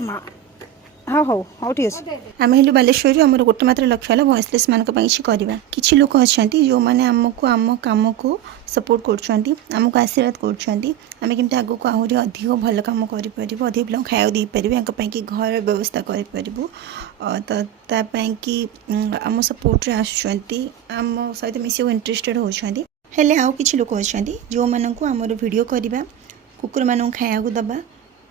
मा हाँ हौ हौ ठीक अच्छे आम हेलु बालेश्वर आम गोटे मात्र लक्ष्य है भॉइसलेस मान किसी करवा किसी लोक अच्छा जो मैंने आमको आम कम को सपोर्ट करमको आशीर्वाद करें केमती आग को आहरी अधिक भल कम कर अधिक पिला खाया देपारे कि घर व्यवस्था करूँ तो कि आम सपोर्ट आम सहित मिस इंटरेस्टेड होती हेले आउ किसी लोक अच्छा जो मानक आमर वीडियो करवा कुकुर मान खाया दबा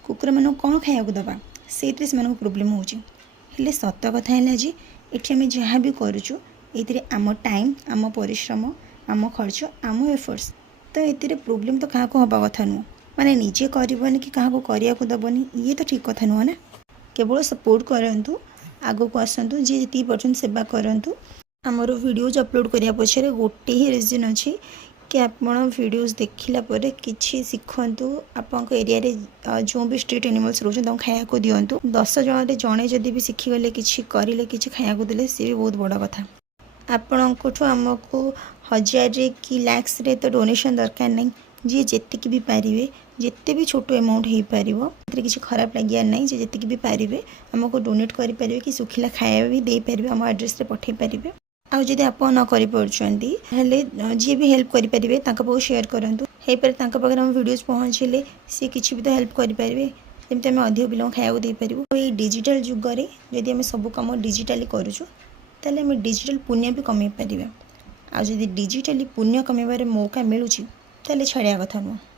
कुकुर मान कौन खाया दबा से प्रोब्लेम होले सत कथा है जे ये आम जहाँ भी करुचु ये आम टाइम आम परिश्रम आम खर्च आम एफर्ट्स तो ये प्रोब्लेम तो क्या हवा कथा नुह माने निजे करनी कि क्या करने को दबनी ये तो ठीक कथा नुह ना केवल सपोर्ट करूँ आग को आसतु जी जी पर्सन सेवा करूँ आमर वीडियोज अपलोड करने पछे गोटे ही रिजन अच्छी कि आप वीडियोस देखला पर किसी शिखु आप एरिया जो भी स्ट्रीट एनिमल्स रोज खाया को दिंतु 10 जन जड़े जदि भी शिखिगले कि करें कि खाया देले सी भी बहुत बड़ा कथा आपंठ आमको 1000 कि लाक्स रे तो डोनेशन दरकार नहीं जी जेतिक भी पारे जिते भी छोट एमाउंट हो पार किसी खराब लगे ना जी जी भी पारे आमको डोनेट करें कि सुखिला खाया भी दे पारे आम एड्रेस पठे पारे आउ जदि आप न करें जी भी हेल्प करेंगे पाखक शेयर करूँ हो पारे हम वीडियोज पहुँचले सी किसी भी तो हेल्प करेंगे जमी आम अधिक पिला खाया दे पारूँ ये डिजिटल जुगर जदि आम सब कम डिजिटाली करुचु ताले आम डिजिटल पुण्य भी कमे पारे आउ जदि डिजिटाली पुण्य कमेबार मौका मिलूँ ताले छाड़िया कथा नुह।